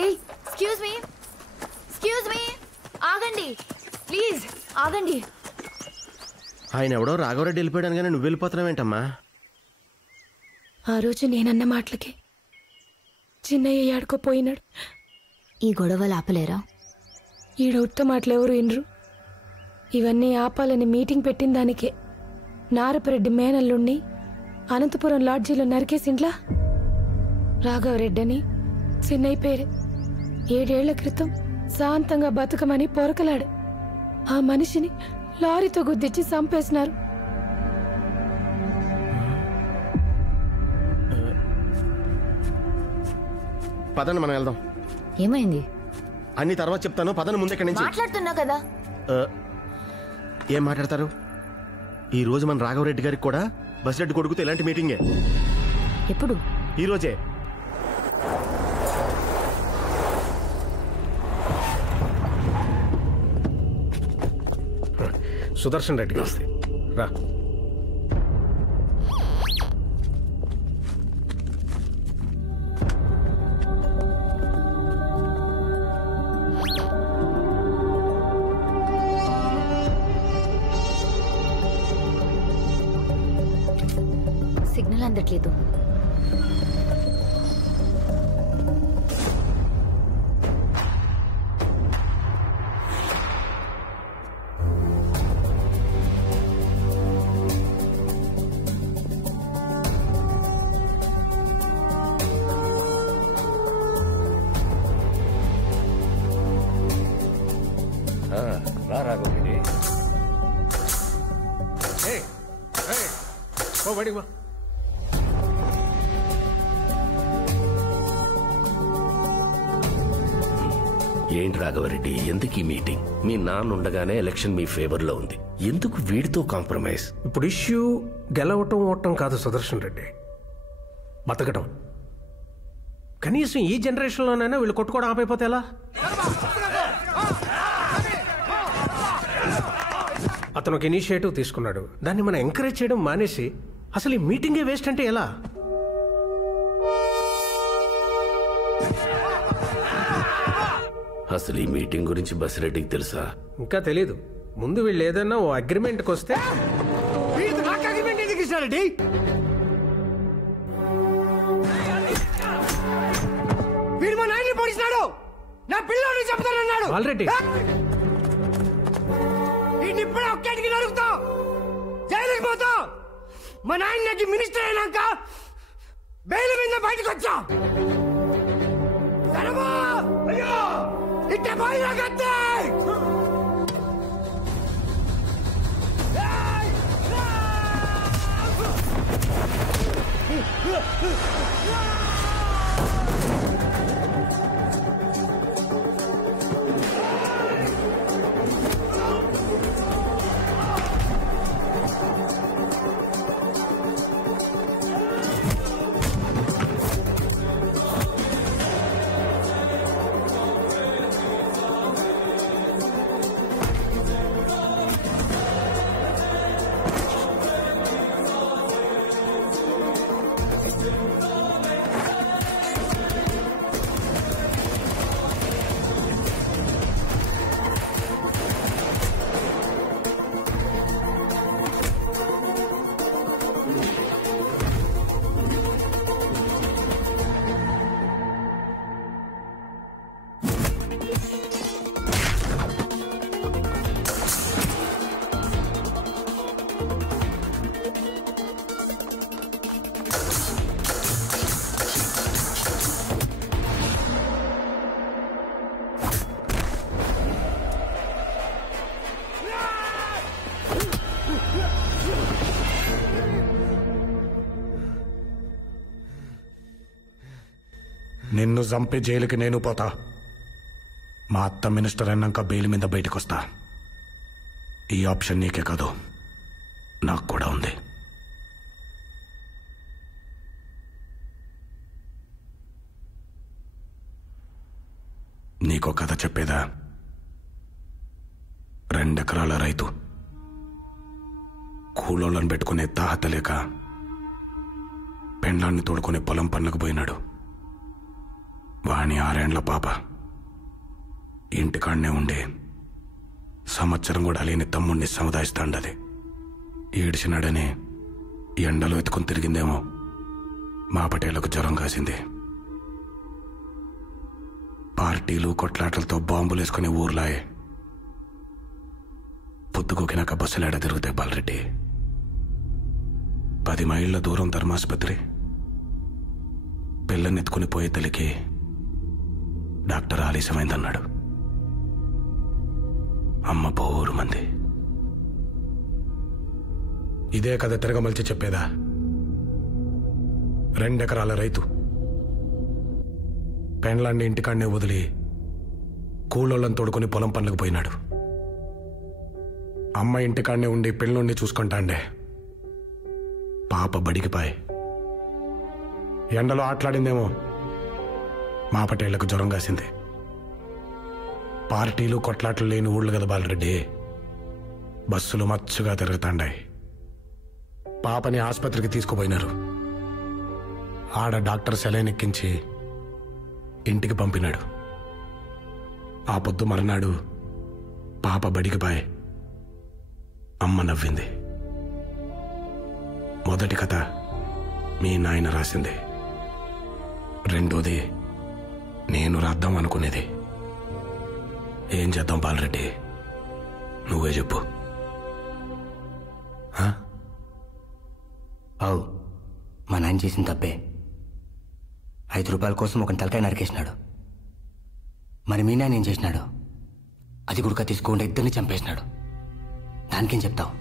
Excuse me ఆగండి please ఆగండి. ఆయన ఎవడో రాఘవరెడ్డి వెళ్ళిపోయాడు కానీ నువ్వు వెళ్ళిపోతున్నావేంటమ్మా? ఆ రోజు నేనన్న మాటలకి చిన్నయ్య ఆడుకోపోయినాడు. ఈ గొడవలు ఆపలేరా? ఈడ ఉత్త మాటలు ఎవరు వినరు. ఇవన్నీ ఆపాలని మీటింగ్ పెట్టిన దానికే నారపరెడ్డి మేనల్లుండి అనంతపురం లాడ్జీలో నరికేసిండ్లా. రాఘవరెడ్డి అని చిన్నయ్య పేరే. 7 ఏళ్ల క్రితం శాంతంగా బతుకమని పొరకలాడు. ఆ మనిషిని లారీతో గుద్దిచ్చి చంపేసినారు. పదండి మనం వెళ్దాం. ఏమైంది? అన్ని తర్వాత చెప్తాను, పదండి ముందు ఎక్కడి నుంచి. మాట్లాడుతున్నా కదా. ఏం మాట్లాడతారు? ఈ రోజు మన రాఘవరెడ్డి గారికి కూడా బసిరెడ్డి కొడుకుతో ఇలాంటి మీటింగే. ఎప్పుడు? ఈ రోజే. సుదర్శన్ రెడ్డి వస్తే రా. సిగ్నల్ అందట్లేదు. రా రాఘవరెడ్డి. ఓ బడి మా. ఏంటి రాఘవరెడ్డి, ఎందుకు ఈ మీటింగ్? మీ నాన్న ఉండగానే ఎలక్షన్ మీ ఫేవర్ లో ఉంది, ఎందుకు వీడితో కాంప్రమైజ్? ఇప్పుడు ఇష్యూ గెలవటం ఓటం కాదు సుదర్శన్ రెడ్డి, బతకటం. కనీసం ఈ జనరేషన్లోనైనా వీళ్ళు కొట్టుకోవడం ఆపైపోతే ఎలా? అతను ఒక ఇనిషియేటివ్ తీసుకున్నాడు, దాన్ని మనం ఎంకరేజ్ చేయడం మానేసి అసలు ఈ మీటింగే వేస్ట్ అంటే ఎలా? అసలు ఈ మీటింగ్ గురించి బసిరెడ్డికి తెలుసా? ఇంకా తెలీదు. ముందు వీళ్ళు ఏదైనా ఓ అగ్రిమెంట్కి వస్తే. వీడు మా నాయన్ని పొడిచినాడు, నా పిల్లోడిని చెప్తానన్నాడు. ఆల్రెడీ ఇప్పుడే ఒక్కటికి నడుగుతావు, జైలుకి పోతావు. మా నాయన నాకు మినిస్టర్ అయినాక బెయిల్ మీద బయటకు వచ్చా. ఇట్టే పోయినా కత్తే. నిన్ను చంపి జైలుకి నేను పోతా. మా అత్త మినిస్టర్ అన్నాక బెయిల్ మీద బయటకు వస్తా. ఈ ఆప్షన్ నీకే కాదు, నాకు కూడా ఉంది. నీకో కథ చెప్పేదా? 2 ఎకరాల రైతు కూలోళ్ళని పెట్టుకునే తాహత లేక పెండ్లాన్ని తోడుకునే పొలం పనులకు పోయినాడు. వాణి 6 ఏండ్ల పాప ఇంటికాడనే ఉండి సంవత్సరం కూడా లేని తమ్ముడిని సముదాయిస్తాండది. ఏడిచినాడని ఎండలో ఎత్తుకొని తిరిగిందేమో మా పటేలకు జ్వరం కాసింది. పార్టీలు కొట్లాటలతో బాంబులేసుకుని ఊర్లాయే. పొద్దుకోకినాక బస్సులేడ తిరుగుతాయి బాలరెడ్డి. 10 మైళ్ళ దూరం ధర్మాసుపత్రి. పిల్లనెత్తుకుని పోయే తల్లికి డాక్టర్ ఆలస్యమైందన్నాడు. అమ్మ పోరు మంది. ఇదే కథ తిరగమలిచి చెప్పేదా? 2 ఎకరాల రైతు పెండ్లాన్ని ఇంటికాడనే వదిలి కూలోళ్ళని తోడుకొని పొలం పనులకు పోయినాడు. అమ్మ ఇంటికాడనే ఉండి పెళ్ళుండి చూసుకుంటాండే. పాప బడికిపాయ్. ఎండలో ఆటలాడిందేమో మా పటేళ్లకు జ్వరం కాసింది. పార్టీలు కొట్లాట్లు లేని ఊళ్ళు కదా బాలరెడ్డి. బస్సులు మచ్చుగా తిరుగుతాండాయి. పాపని ఆసుపత్రికి తీసుకుపోయినారు. ఆడ డాక్టర్ సెలైన్ ఎక్కించి ఇంటికి పంపినాడు. ఆ పొద్దు మర్నాడు పాప బడికిపాయ్. అమ్మ నవ్వింది. మొదటి కథ మీ నాయన రాసింది. రెండోది నేను రాద్దాం అనుకునేది. ఏం చేద్దాం బాలరెడ్డి, నువ్వే చెప్పు. అవు, మా నాయన చేసిన తప్పే. 5 రూపాయల కోసం ఒక తలకాయ నరికేసినాడు. మరి మీ నాయన ఏం చేసినాడు? అది గుడక తీసుకుంటే 2 చంపేసినాడు. దానికేం చెప్తావు?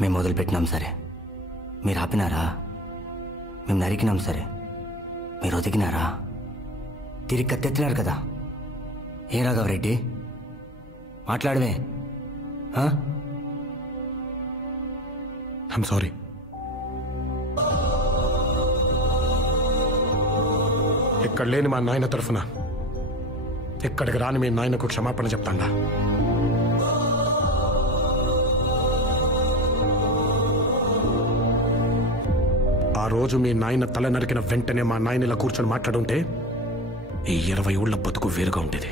మేము మొదలుపెట్టినాం సరే, మీరు ఆపినారా? మేము నరికినాం సరే, మీరు ఒదిగినారా? తిరిగి కత్తెత్తినారు కదా. ఏ రాఘవరెడ్డి మాట్లాడవే? I'm sorry. ఇక్కడ లేని మా నాయన తరఫున ఇక్కడికి రాని మీ నాయనకు క్షమాపణ చెప్తాండా. ఆ రోజు మీ నాయన తల నరికిన వెంటనే మా నాయన ఇలా కూర్చొని మాట్లాడుంటే ఈ 20 ఊళ్ళ బతుకు వేరుగా ఉండేది.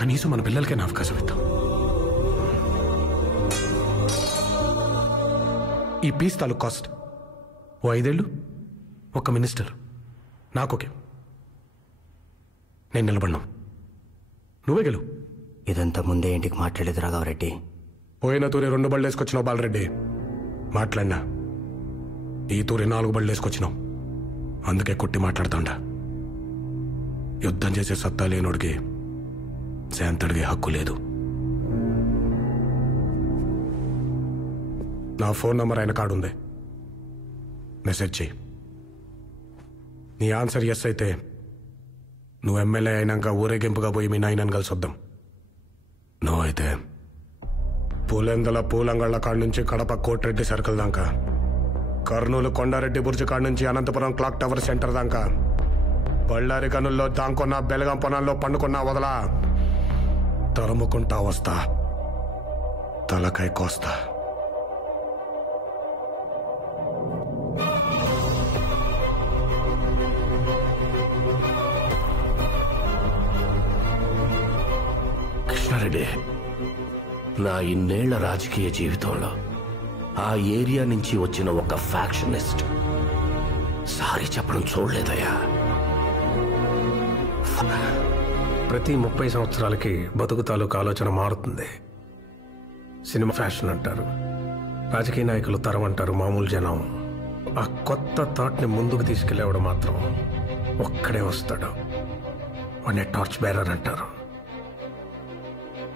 కనీసం మన పిల్లలకే అవకాశం ఇద్దాం. ఈ పీస్ తాలూకు కాస్ట్ ఓ 5 ఏళ్ళు, ఒక మినిస్టర్. నాకోకే, నేను నిలబడినా. నువ్వే గెలు. ఇదంతా ముందే ఇంటికి మాట్లాడేది రాఘవరెడ్డి. పోయిన తూరి 2 బళ్ళు వేసుకొచ్చినావు బాలరెడ్డి. మాట్లాడినా. ఈ తూరి 4 బళ్ళు వేసుకొచ్చినావు. అందుకే కొట్టి మాట్లాడుతాండా. యుద్ధం చేసే సత్తా లేనోడికి శాంతడిగే హక్కు లేదు. నా ఫోన్ నంబర్ ఆయన కాడుంది. మెసేజ్ చెయ్యి. నీ ఆన్సర్ ఎస్ అయితే నువ్వు ఎమ్మెల్యే అయినాక ఊరేగింపుగా పోయి మీ నాయనని కలిసి వద్దాం. నో అయితే పూలెందల పూలంగళ్ళ కాడ నుంచి కడప కోటిరెడ్డి సర్కిల్ దాకా, కర్నూలు కొండారెడ్డి బుర్జి కాడ నుంచి అనంతపురం క్లాక్ టవర్ సెంటర్ దాకా, బళ్ళారి కనుల్లో దాంకున్న బెలగం పొనాల్లో పండుకున్నా వదలా. తరుముకుంటా వస్తా, తలకాయ కోస్తా. కృష్ణారెడ్డి, నా ఇన్నేళ్ల రాజకీయ జీవితంలో ఆ ఏరియా నుంచి వచ్చిన ఒక ఫ్యాక్షనిస్ట్ సారీ చెప్పడం చూడలేదయ్యా. ప్రతి 30 సంవత్సరాలకి బతుకు తాలూకు ఆలోచన మారుతుంది. సినిమా ఫ్యాషన్ అంటారు, రాజకీయ నాయకులు తరం అంటారు, మామూలు జనం ఆ కొత్త థాట్ని ముందుకు తీసుకెళ్ళేవాడు మాత్రం ఒక్కడే వస్తాడు. వాడిని టార్చ్ బేరర్ అంటారు.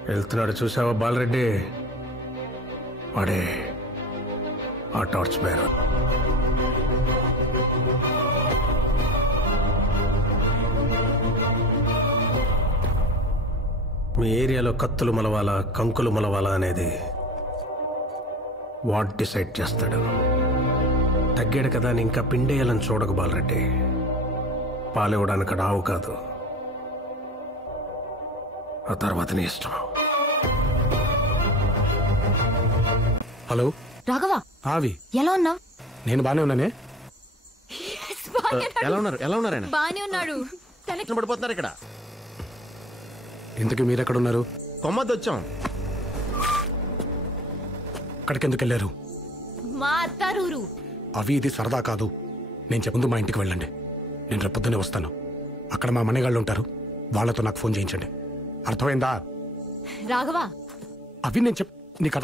వెళ్తున్నాడు చూసావా బాలరెడ్డి, వాడే ఆ టార్చ్ బేరర్. మీ ఏరియాలో కత్తులు మలవాలా కంకులు మలవాలా అనేది వాట్ డిసైడ్ చేస్తాడు. తగ్గాడు కదా అని ఇంకా పిండేయాలని చూడకు బాలరెడ్డి. పాలివ్వడానికి రావు కాదు, ఆ తర్వాత నీ ఇష్టం. హలో రాఘవ, ఆవి, ఎలా ఉన్నావు? నేను బానే ఉన్నానే. ఎలా ఉన్నారు ఆయన? బానే ఉన్నాడు. పడిపోతున్నారు ఇక్కడ. ఇంతకీ మీరెక్కడున్నారు? కొమ్మద్దు వచ్చాం. అక్కడికి ఎందుకు వెళ్ళారు? మా అత్తారూరు. అవి ఇది సరదా కాదు. నేను చెప్పుందు మా ఇంటికి వెళ్ళండి. నేను రేపొద్దునే వస్తాను. అక్కడ మా మణిగాళ్ళు ఉంటారు. వాళ్ళతో నాకు ఫోన్ చేయించండి. అర్థమైందా? రాఘవా, అవి నేను నీకు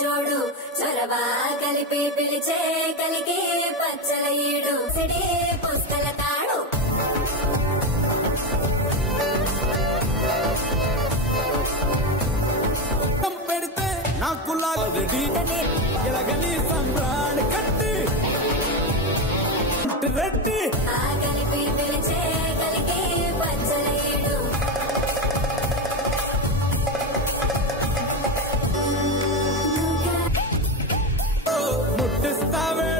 జోడు చొరవా కలిపి పిలిచే కలిగే పచ్చల ఏడు సిడే పుస్తల తాడు పెడితే నాకు ఎలాగని సంబ్రాణి కట్టి రెడ్డి కలిపి పిలిచే కలిగే పచ్చల ఏడు ముట్టిస్తావే